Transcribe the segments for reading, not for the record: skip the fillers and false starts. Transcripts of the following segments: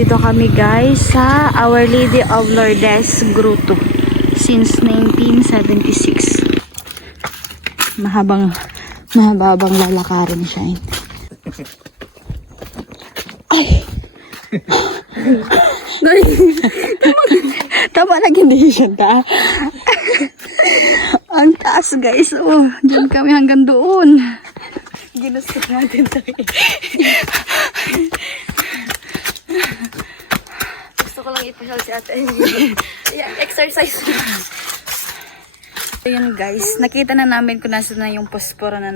nandito kami guys sa Our Lady of Lourdes Grotto since 1976. Mahabang lalakarin siya. Ay! Tama na condition ta. Ang taas guys. Oh, diyan kami hanggang doon. Ginusto natin to. Gusto ko lang ipasyal si ate. Yeah, exercise. Ayan guys, nakita na namin kung nasa na yung posporo na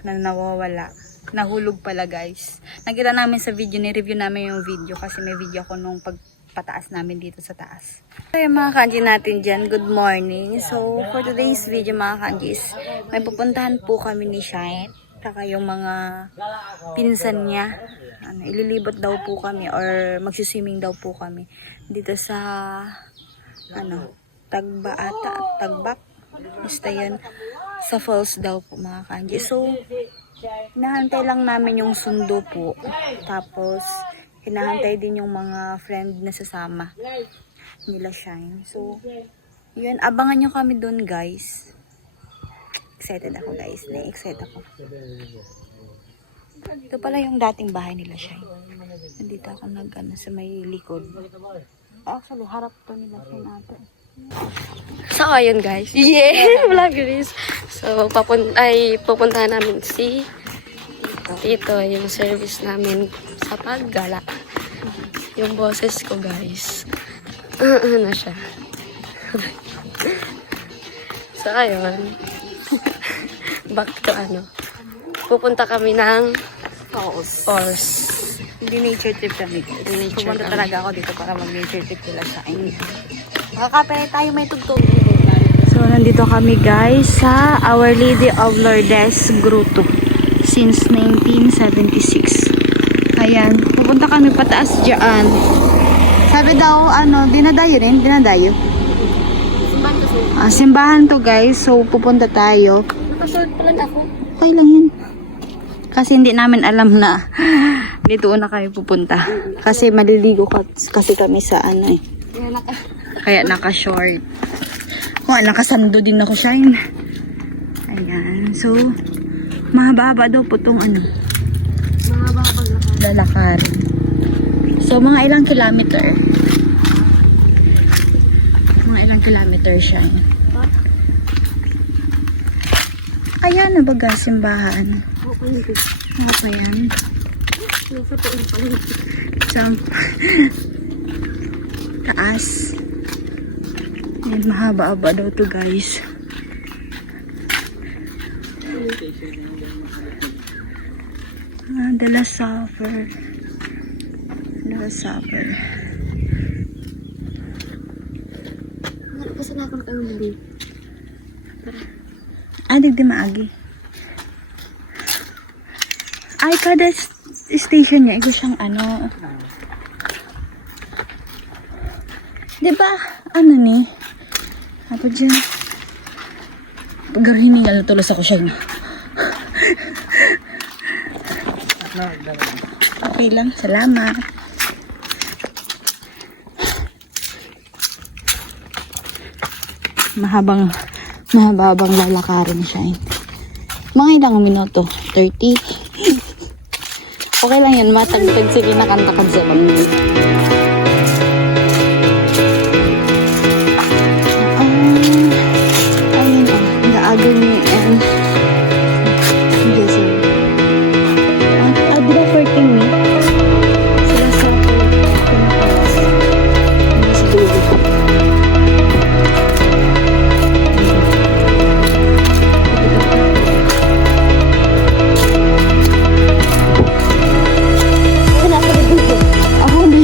nawawala. Nahulog pala guys. Nakita namin sa video, ni-review namin yung video kasi may video ako nung pagpataas namin dito sa taas. So yung mga kanji natin dyan, good morning. So for today's video mga kanjis, may pupuntahan po kami ni Shine. Saka yung mga pinsan niya. Ililibot daw po kami or magsiswimming daw po kami. Dito sa Tagbak. Basta yun, sa falls daw po mga kanji. So, hinahantay lang namin yung sundo po. Tapos, hinahantay din yung mga friend na sasama nila Shine. So, yun, abangan nyo kami dun guys. Excited ako guys. Na-excited ako. Ito pala yung dating bahay nila Shine. Nandito ako sa may likod. Actually, harap to nila Shine ate. So, ayun guys. Yeah! Vloggeries. So, pupuntahan namin si Tito, yung service namin sa paggala. Yung boses ko guys. Ano siya? So, ayun. Back to pupunta kami ng falls. Hindi nature trip kami guys. Pupunta kami. talaga ako dito para mag-nature trip nila Shine. Makakapere tayo may tugtog. So, nandito kami guys sa Our Lady of Lourdes Grotto since 1976. Ayan, pupunta kami pataas dyan. Sabi daw, dinadayo rin, dinadayo. Simbahan kasi. Simbahan to guys, so pupunta tayo. Nakashort pala na ako. Okay lang yun. Kasi hindi namin alam na dito na kami pupunta. Kasi maliligo kasi kami sa Kaya naka-short. Nakasando din ako Shine. Ayan. So, mahaba daw po itong Mahaba ka paglakad. lalakarin. So, mga ilang kilometer. Mga ilang kilometer Shine. Ayan na baga, simbahan. Okay yan. Sa taas. Ayan, mahaba-haba daw to guys. The Last Supper. Kasi na ako nakanguli. Digdi maagi. Ay, kada station niya, ito siyang diba, ni? Apa dyan? Pag-hiningal tulos ako siya. Okay lang, salamat. Mahabang lalakarin siya. Mga ilang minuto? 30? Okay lang yan, matagtag. Sige, nakantakad sa pamilya. Agad ni diba 14 ni? Sila sa pinakalas. Hindi sa dulo. Wala pa rin dito. Ako hindi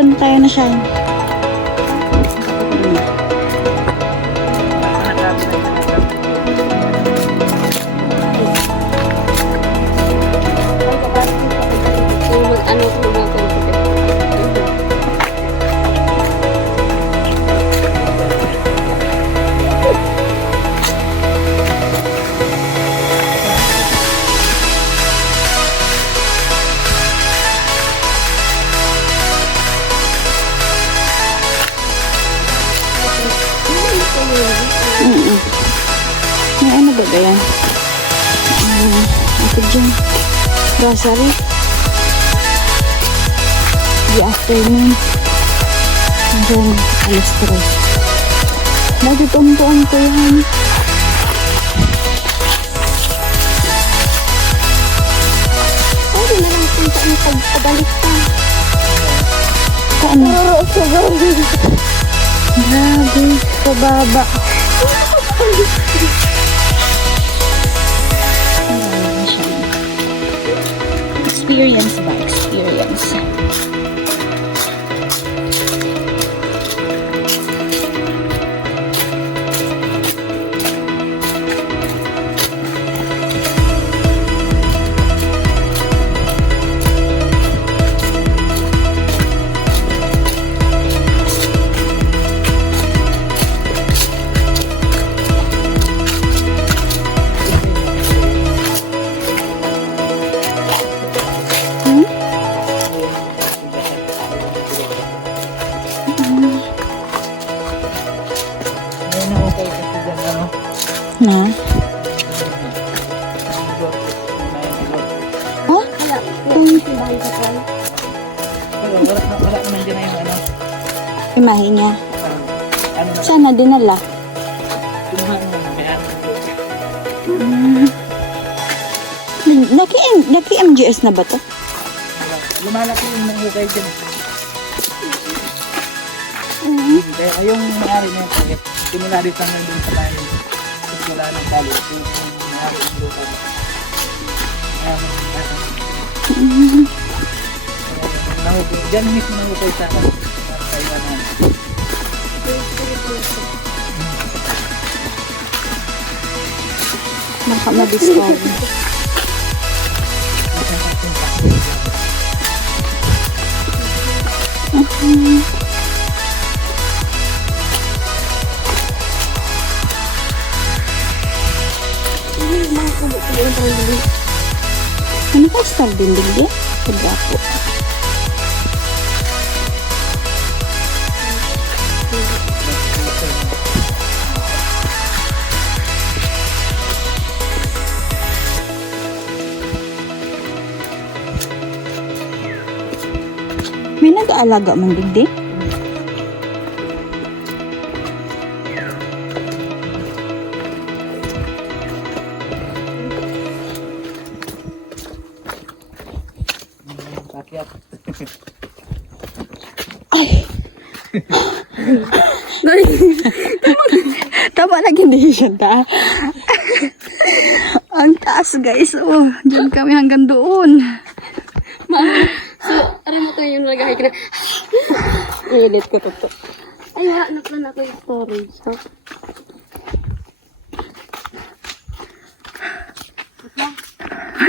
Doon tayo na siya. Ano ko ba ito? May ano ba yan? Ito dyan. Rosary. The afternoon. Diyan. Alas 3. Lagi tumpuan ko yan. Pwede na lang kung saan pagpabalik ka. Saan? Grabe. Pababa. Experience ba? Experience. Na? Oh? Wala naman dyan na yung ano. Imahe niya. Ano na, Sana dinala. kinuha mo na kaya. Naki-MGS na ba to? Lumalaki yung nangukay dyan. Kaya yung may-ari na yung pakit, simula rin sa nandun sa tayo. Simula ng talo, yung may-ari ng lupa. Nangukay, dyan mismo nangukay sa akin. Sa iba na. Baka ma-discover. Ano ka star din din? Sobra po. May nag-aalaga man din. Sakyat. Ay! Tama na decision ta. Ang taas guys. Oh, diyan kami hanggang doon. So, alam mo ko yung nag-hike na. Nilit ko to. Ay, wala na plan ako yung storage. Ha?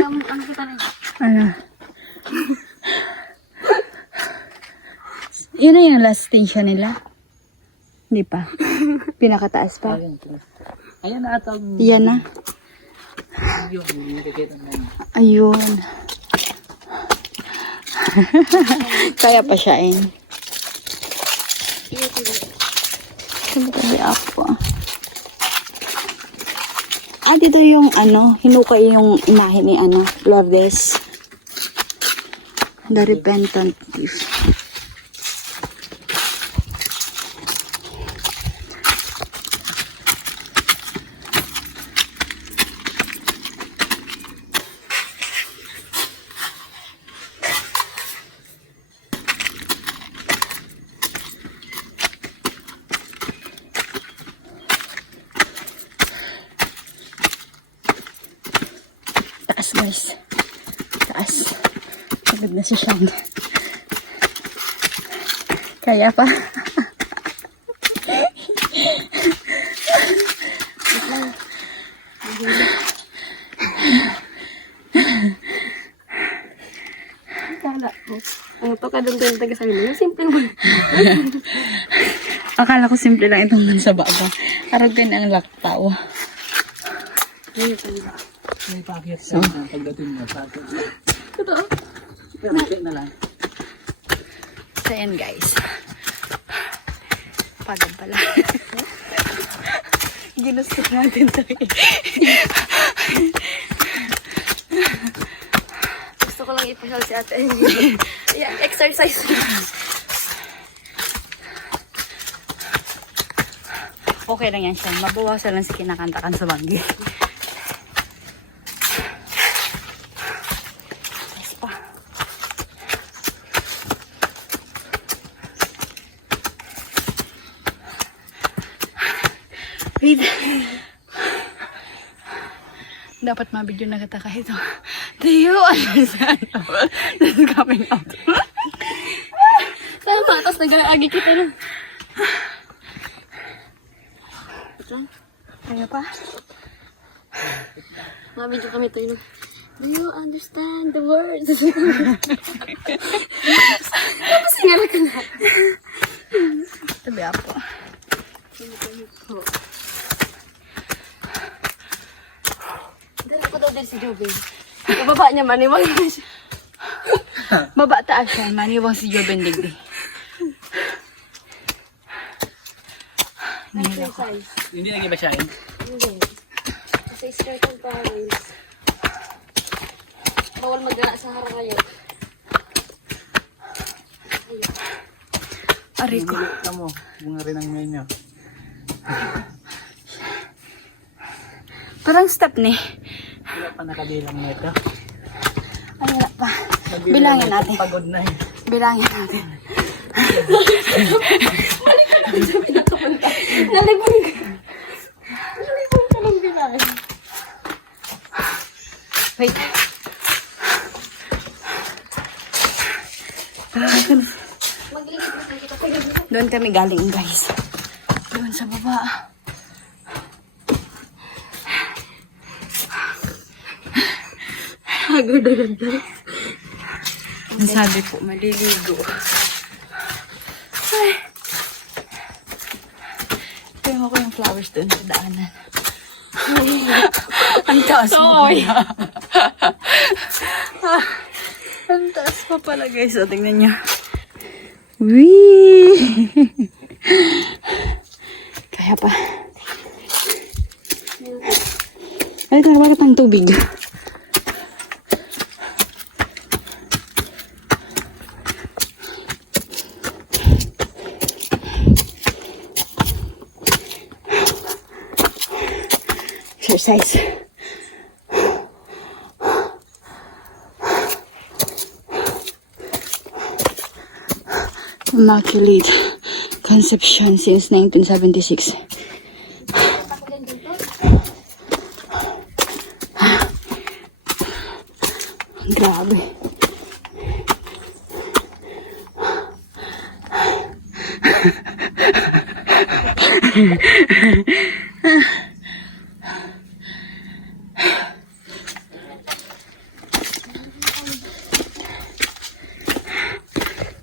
Ano kita rin? Ano? Yun na yung last station nila? Hindi pa. Pinakataas pa. Ayun. Ayan na atang Yan na. yung nakikita na yun. Ayun. Kaya pa siya eh. Sabi ako. Ah, dito yung ano, hinukay yung imahe ni ano, Lourdes. The Repentant Thief. Taas guys. Taas. Pagod na si Sean. Kaya pa. Kala ko. Ang to ka doon din taga sabi mo. Yung simple mo. Akala ko simple lang itong dun sa baba. Arag din ang laktaw. Ayun talaga. May packet sa pagdating mo. Packet. Totoo. Packet na lang. So yan guys. Pagod pala. Ginusto natin to eh. Gusto ko lang ipasyal si ate. Yeah, exercise. Okay lang yan siya. Mabawasan lang sa kinakantakan sa banggi. Nice pa. Wait. Dapat mabidyo na kita kahit ito. Do you understand? This is coming out. Tama, tapos nag-aagi kita nun. Kaya pa? Mabidyo kami ito yun. Do you understand the words? Tapos ingala ka na. Tabi ako. Dala ko daw din si Joby. Kababa niya man, iwag na siya. Baba taas siya. Maniwang si Joben Digdi. Exercise. Hindi nag-iba siya yun. Hindi. Kasi skirt ang pawis. Bawal magana sa harang ngayon. Aray ko. Alam mo, bunga rin ang menu. Parang step ni. Wala pa nakabilang nito. Ay, wala pa. Nagbilang Bilangin nito, natin. Pagod na eh. Bilangin natin. Nalibon ka. Nalibon ka ng bilang. Wait. Doon kami galing, guys. Doon sa baba. Agad agad guys. Ang sabi po, maliligo. Ay. Tingnan ko yung flowers doon sa daanan. Ang taas mo pala. Ang taas pa pala, guys. O, tingnan nyo. Wee! Kaya pa. Ay, bakit ang tubig? Exercise. Immaculate Conception since 1976. Grabe.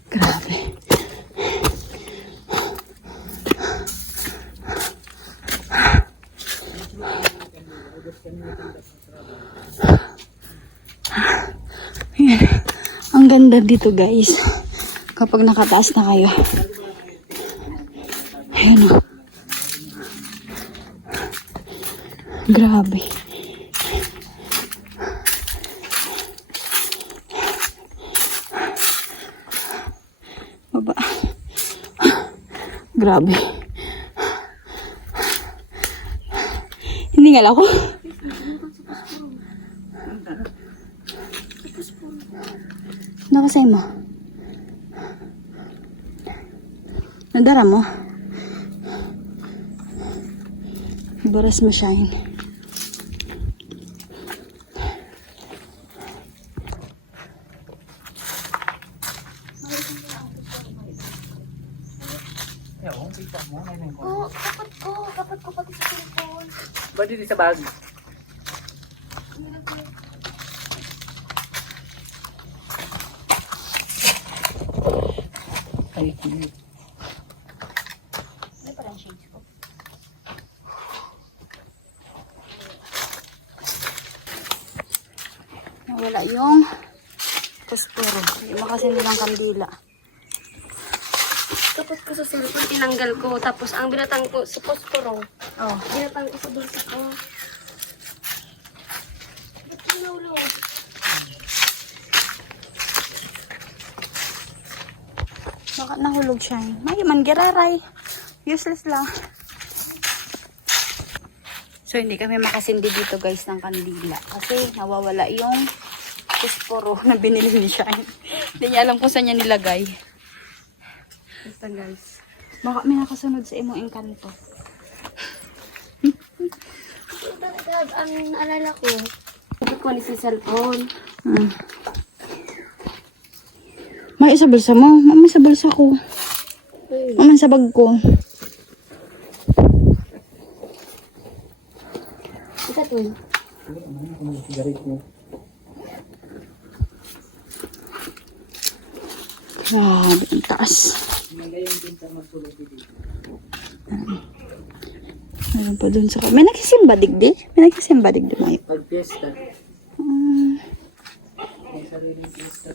Grabe. Ayan. Ang ganda dito, guys. Kapag nakataas na kayo. Ayan o. Grabe. Baba. Grabe. Hindi nga ako. Nakasay mo. Nadara mo. Baras mo shine. Kita mo, meron ko. Oo, kapat ko pati sa cellphone. Ba dito sa bag? Ay, hindi. May parang shades ko. Nawala yung posporo. Hindi makasindi ng kandila. Kapat ko sa cellphone, tinanggal ko. Tapos ang binatang ko sa posporo. Oh. Binatang ko sa bulsa ko. Ba't kinulong? Baka nahulog siya. May man giraray. Useless lang. So, hindi kami makasindi dito guys ng kandila. Kasi nawawala yung posporo na binili ni Shine. Hindi niya alam kung saan niya nilagay. Basta guys. Baka may nakasunod sa imong engkanto. Ito talaga, ang naalala ko. Hindi ko ni sa cellphone. Hmm. May isa bulsa mo. Mami sa bulsa ko. Mami sa bag ko. Ito to. Sigarit mo. Grabe, ang taas. Magayon din sa magsulog dito. Meron pa dun sa... May nagsisimba digdi? May nagsisimba digdi mo. Pag fiesta. May sariling fiesta.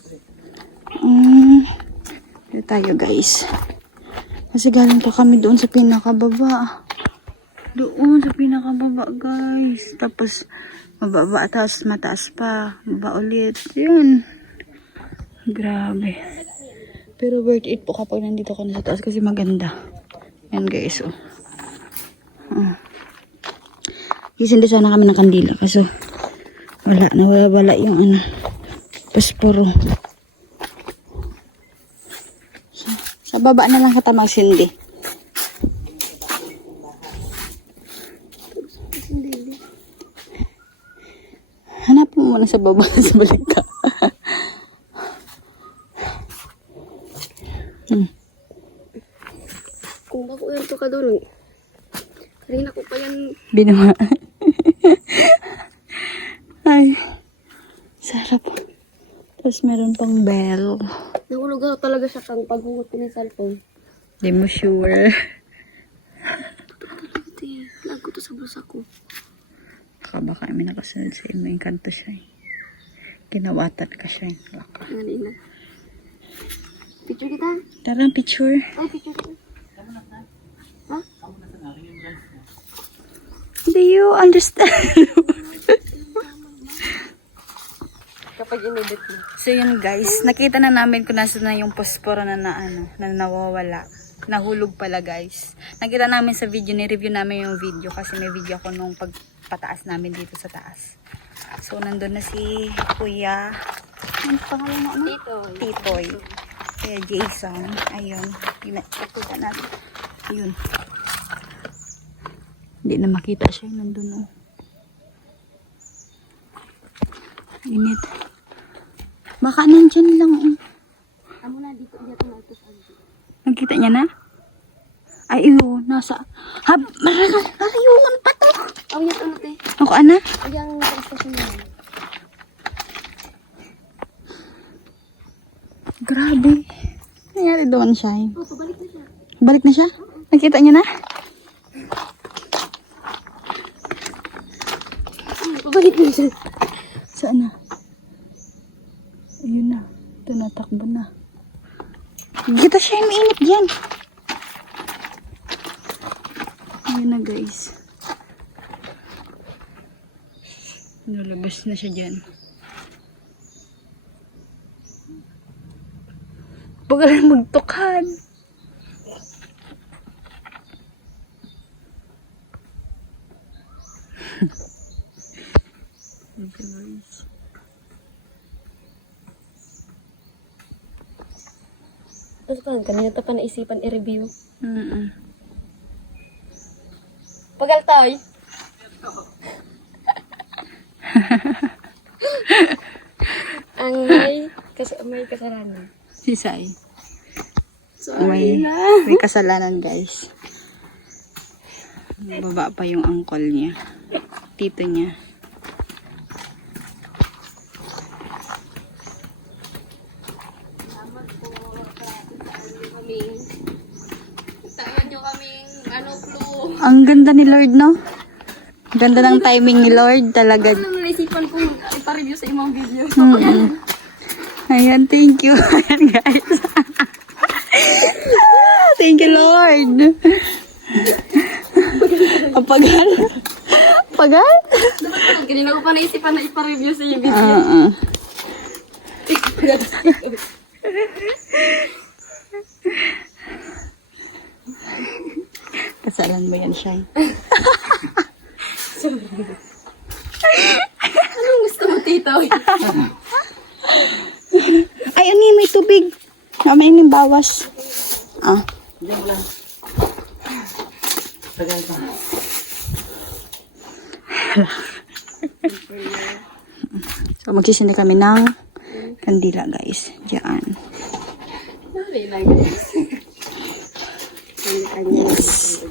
Dito tayo guys. Kasi galing pa kami doon sa pinakababa. Doon sa pinakababa guys. Tapos mababa, tapos mataas pa. Baba ulit. Yun. Grabe. Pero worth it po kapag nandito ka na sa taas kasi maganda. Yan guys, oh. Isindi sana kami ng kandila kaso wala yung ano, posporo. Sa baba na lang kita magsindi. Hanapin mo muna sa baba sa balik ka. Kung bago yan to ka doon. Kanina ko pa yan. Binawa. Ay. Sarap. Tapos meron pang bell. Nahulog ako talaga siya kang paghugot ko ng cellphone. Di mo sure. Ito yan. Lag ko to sa bulsa ko. Baka may nakasunod sa imo yung kanto siya. Kinawatan ka siya. Laka. Kanina. Picture kita? Tara, picture. Ay, picture kita. Ha? Do you understand? Kapag inedit mo. So yun guys, nakita na namin kung nasa na yung posporo na nawawala. Nahulog pala guys. Nakita namin sa video, ni-review namin yung video kasi may video ako nung pagpataas namin dito sa taas. So nandun na si Kuya, ano pangalan mo? Ano? Titoy. Kuya Jason. Ayun. Nakita natin. Ayun. Hindi na makita siya. Nandun oh. Init. Baka nandyan lang oh. Amo na dito na ito sa dito. Nakita niya na? Ay, iyo, nasa... Marayuan pa to! Oh, yan ano te. Ako, ana? Yung sa istasyon na yan. Grabe. Nangyari doon siya. Oh, pabalik na siya. Balik na siya? Nakita niya na? Pabalik na siya. Saan na? Ayun na. Ito na, takbo na. Kita siya yung mainit dyan. Ayun na guys. Nalabas na siya dyan. Pagalan magtukan. Okay guys. Tapos kanina ito pa naisipan i-review. Pagaltoy. Ang may kasalanan. Si Sai. Sorry na. May kasalanan guys. Baba pa yung uncle niya. Tito niya. Salamat po sa nyo kaming clue. Ang ganda ni Lord, no? Ganda ng timing ni Lord talaga. Ano naisipan kong ipa-review sa imong video. Ayan, thank you. Ayan, guys. Thank you, Lord. Pagal. Pagal? Kanina ko pa naisipan na ipa-review sa yung video. Kasalan mo yan, Shai. Anong gusto mo, tito? Ay, ani, may tubig. Mamaya yung bawas. Ah. Diyan mo lang. Tagal pa. So, magsisindi kami ng kandila, guys. Diyan. Sorry lang, guys. Yes.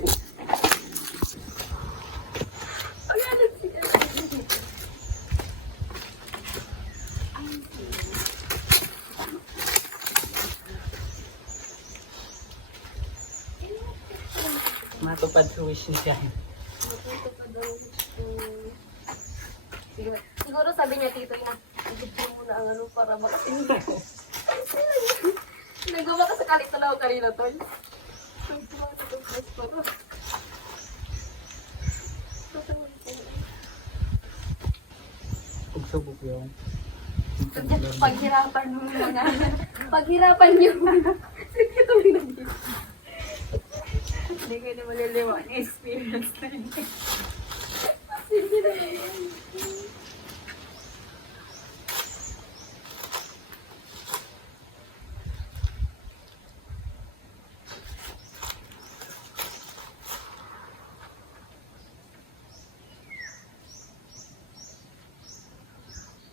Matupad sa wish niya. Siguro sabi niya, tito, i-video mo na ang ano para makasin. Nagawa ka sa kalito na ako kanina, Toy. Pagsubok yun. Paghirapan mo mga. Paghirapan niyo mga. Sige, tuloy na dito. Hindi kayo na maliliwa. Experience na yun. Sige na.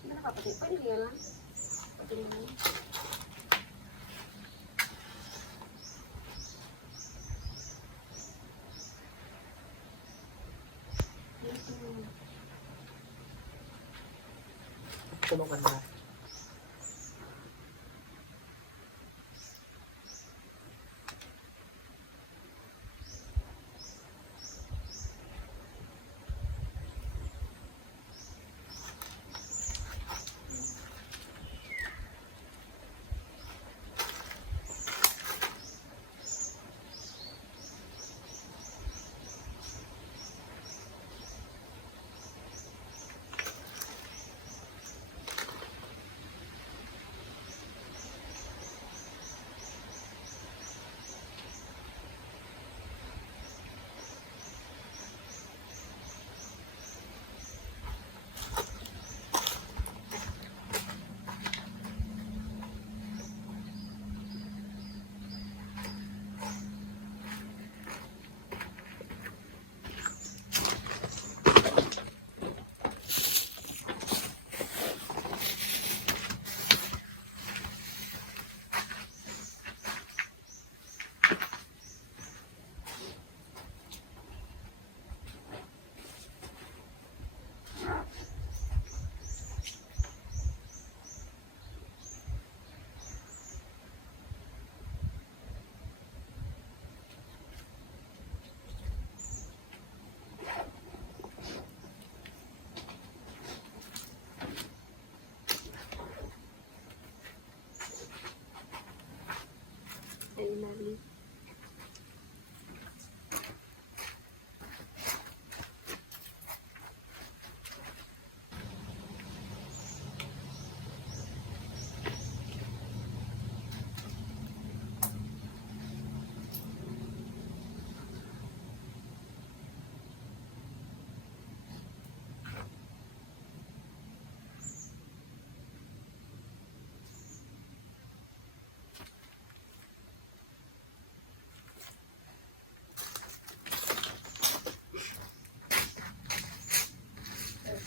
Nakapatid. Pwede nga lang. Pwede nga lang. Tulungan na.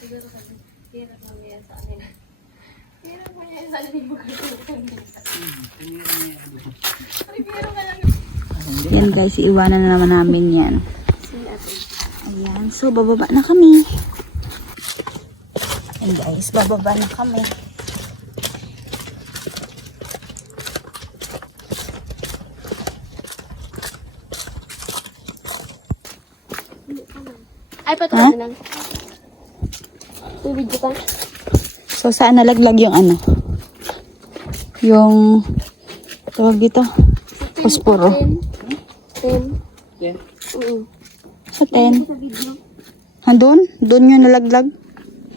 Siguro kasi, hirap mamaya sa akin. Hirap mamaya sa akin, hindi mo kasukan dito. Pero ka lang. Yan, guys. Iiwanan na naman namin yan. Sige, ate. Ayan, so bababa na kami. Ayan guys, bababa na kami. Ay, patuloy na lang. May video pa. So saan nalaglag yung ano? Yung tawag dito? Posporo. 10. Yan. Oo. Sa 10. Sa video. Doon? Doon yung nalaglag?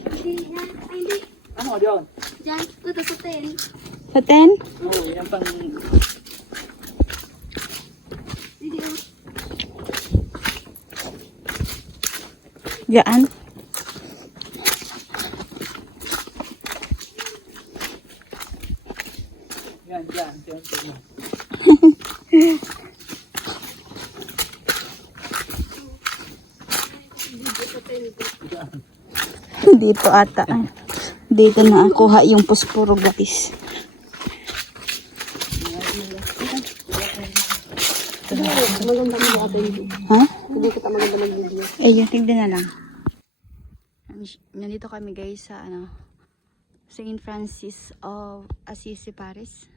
Hindi, yan. Ay, hindi. Ano ka diyan? Diyan. Ito sa 10. Sa 10? Oo, yan pang... Video. Diyan? Yan, dyan. Dyan, dyan. Dito ata. Dito na kuha yung posporo guys. Maganda mo mga baby. Ha? Hindi kita maganda mag-video. Eh, yun, tignan na lang. Nandito kami guys sa ano, St. Francis of Assisi Parish.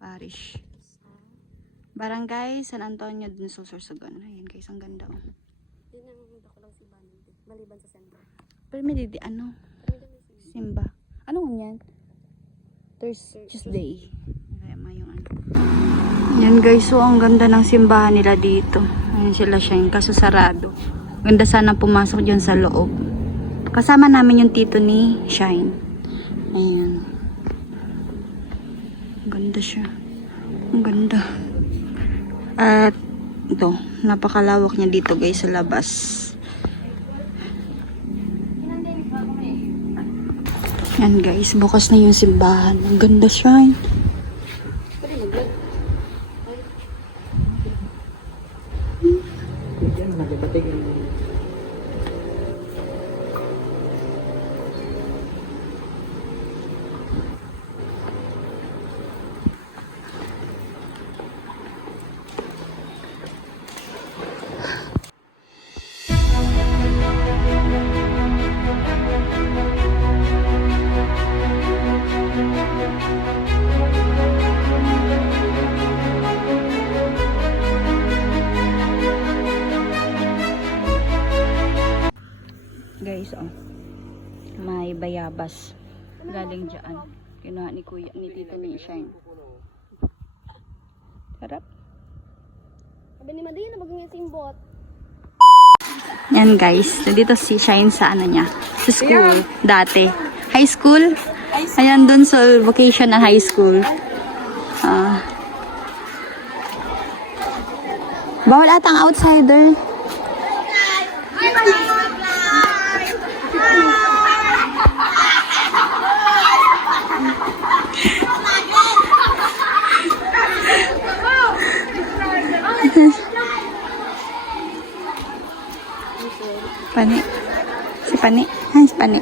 Parish. Barangay San Antonio dun sa Sorsogon. Ayan guys, ang ganda oh. Yun ang hindi ko lang si Bani. Maliban sa sentro. Pero may didi, ano? Simba. Ano yan? Tuesday. Kaya yung ano. Yan guys, so ang ganda ng simbahan nila dito. Ayan sila Shine, kaso sarado. Ganda sana pumasok dyan sa loob. Kasama namin yung tito ni Shine. Ayan. Ang ganda siya. Ang ganda. At ito, napakalawak niya dito guys sa labas. Yan guys, bukas na yung simbahan. Ang ganda Shine. Yan, magabatig. Guys, oh. May bayabas. Galing dyan. Kinuha ni kuya, ni tito ni Shine. Sarap. Sabi ni Maday na bagong yung simbot. Yan guys, dito si Shine sa ano niya, sa school, dati. High school? Ayan dun sa vocational high school. Bawal atang outsider. Pani. Si Pani. Ay, si Pani.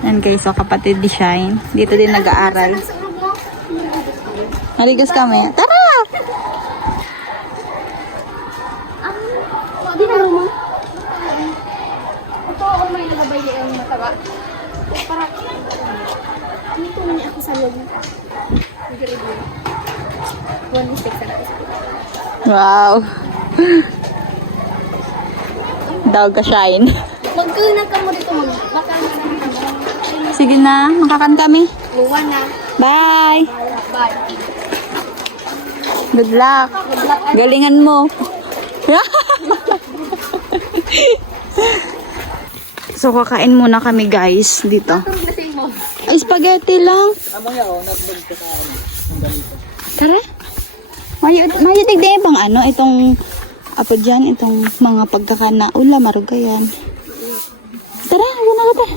Yan guys, so kapatid ni Shine. Dito din nag-aaral. Haligas kami. Tara! Di na mo. Ito ako may nagabay niya yung mataba. Para dito niya ako sa loob. Grade 1 mistake sa natin. Wow! Daw ka Shine. Magkunan ka mo dito mag. Baka na. Sige na, makakan kami. Luwan na. Bye! Bye. Good luck. Good luck. Galingan mo. So, kakain muna kami guys dito. Turog na sa imo. Ay, spaghetti lang. Amo niya, oh, nagbagta sa ano. Ang ganito. Tara. May tigday bang ano, itong apo dyan, itong mga pagkakana. Ula, maruga yan. Tara, guna ka ta.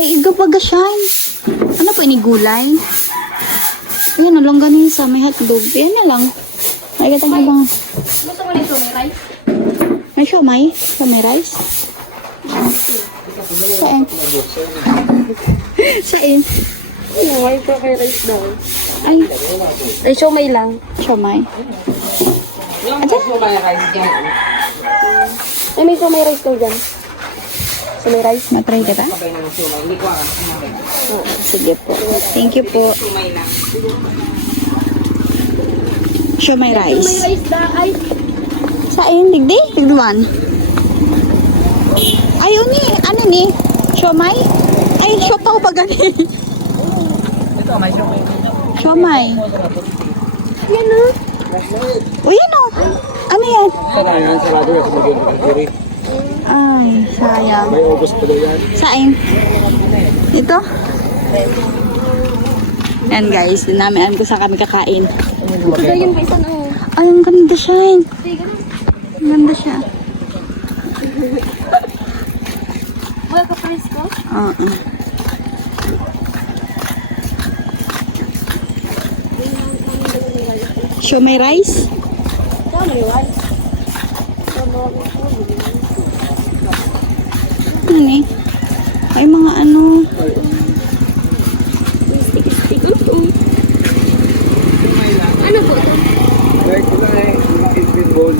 Ay, iga baga Shine. Ano po ini gulay? Ayan, alang ganisa, may hotdog. Yan na lang. May gatang ibang. Gusto mo nito may rice? May siomay? Siomay rice? Saan? Saan? May fried rice daw. Ay, Ay, siomay lang. siomay. Yung siomay rice dyan. Ay, may siomay rice daw dyan. Siomay rice? Matry kita? Sabay na ng siomay. Hindi ko alam. Sige po. Thank you po. Siomay lang. Siomay Siomay rice. rice da. Ay, Saan? Digdi? Tigduan. Ay, uni. Ano ni? Siomay? Ay, siopaw pa gani. Ito, may siomay. Siomay. yan o. Uy, ano? Ano yan? Sarado yan. Sarado yan. Ay, sayang. May ubos pa daw yan. Saan? Ito? Yan guys, dinamihan ko sa kami kakain. Ito daw yung pa isa na o. Ay, ang ganda siya. Sige, ganun. Ang ganda siya. Wala ka price ko? Oo. Siomay rice? Siomay rice. Ano ni? Ay, mga ano. Stick. Ano po ito? Right ko na eh. Yung Philippine bowl.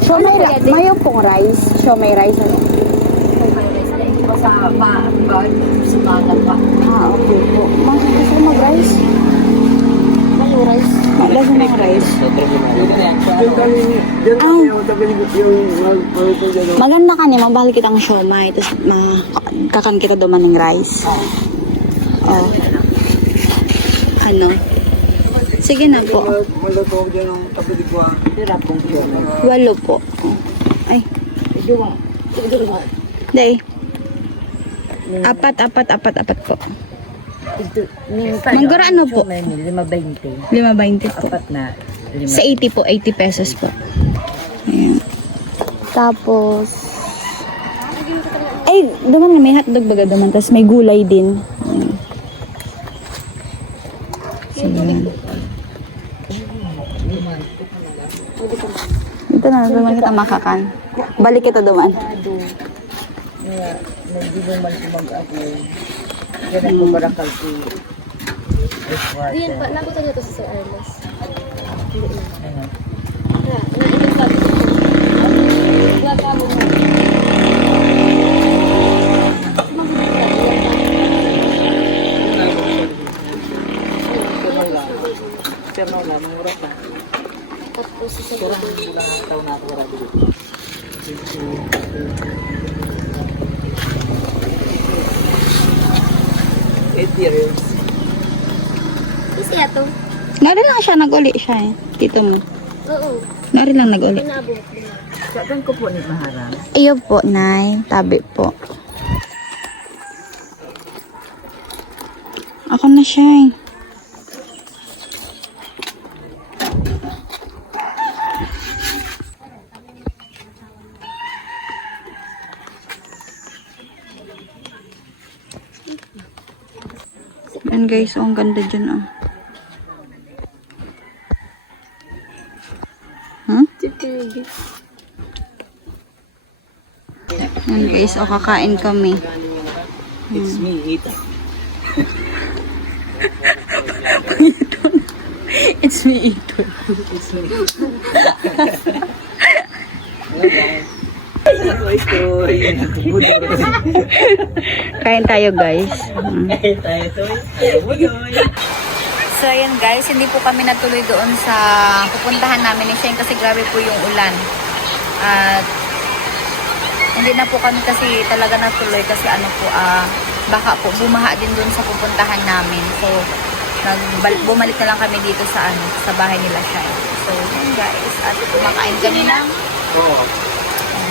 Siomay rice. Mayo pong rice. Siomay rice. Ano? Sa sumagal pa. Ah, okay po. Mga gusto ko mag-rice. Mayo rice. Maglasan ng rice. Yung kanini. Diyan na Ah. yung tabi yung magpapito dyan. Maganda ka niya, mabahal kitang siomay, tapos kakan kita duman ng rice. Oh. Ano? Sige na po. Malatawag dyan ang tabi di ko. Hirap kong siomay. 8 po. Ay. Day. 4 po. Manggura ano po? 5.20. 5.20 po. Apat na. Sa 80 po, 80 pesos po. Ayan. Tapos, ay, duman na may hotdog baga duman. Tapos may gulay din. Ayan. Sige. Dito na, duman kita makakan. Balik kita duman. Hindi mo man sumag-ako. Ganun mo barakal si Diyan pa, nakutan niyo to sa Sir Arles. Hindi na. ano. Nainit pa ito. Wala ka mo na. Pero na, mangurap na. Tapos sa Kurang bulang taon na ako marami dito. 8 years. Kasi ato. Nari lang siya, nag-uli siya eh. Tito mo. Oo. Nari lang nag-uli. Pinabot. Saan ko po ni Maharang? Iyo po, Nay. Tabi po. Ako na siya eh. Yan guys, oh, ang ganda dyan oh. Hmm? Yan guys, oh, kakain kami. It's me, Ita. It's me, Ito. It's me. Hello guys. Hello, ito. Kain tayo guys. So ayan guys, hindi po kami natuloy doon sa pupuntahan namin ni Shane kasi grabe po yung ulan. At hindi na po kami kasi talaga natuloy kasi ano po, baka po bumaha din doon sa pupuntahan namin. So bumalik na lang kami dito sa sa bahay nila Shane. So yun guys, at kumakain kami ng Oo.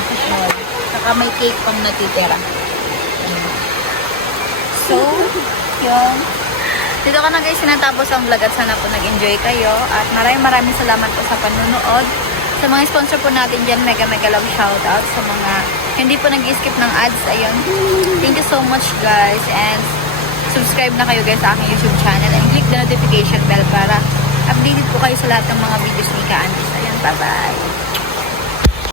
fishball. Saka may cake pang natitira. So, yun. Dito ko na guys sinatapos ang vlog at sana po nag-enjoy kayo. At maraming salamat po sa panunood. Sa mga sponsor po natin dyan, mega love shoutout. Sa mga hindi po nag-skip ng ads, ayun. Thank you so much guys. And subscribe na kayo guys sa aking YouTube channel. And click the notification bell para updated po kayo sa lahat ng mga videos ni Ka-Andis. Ayun, bye-bye.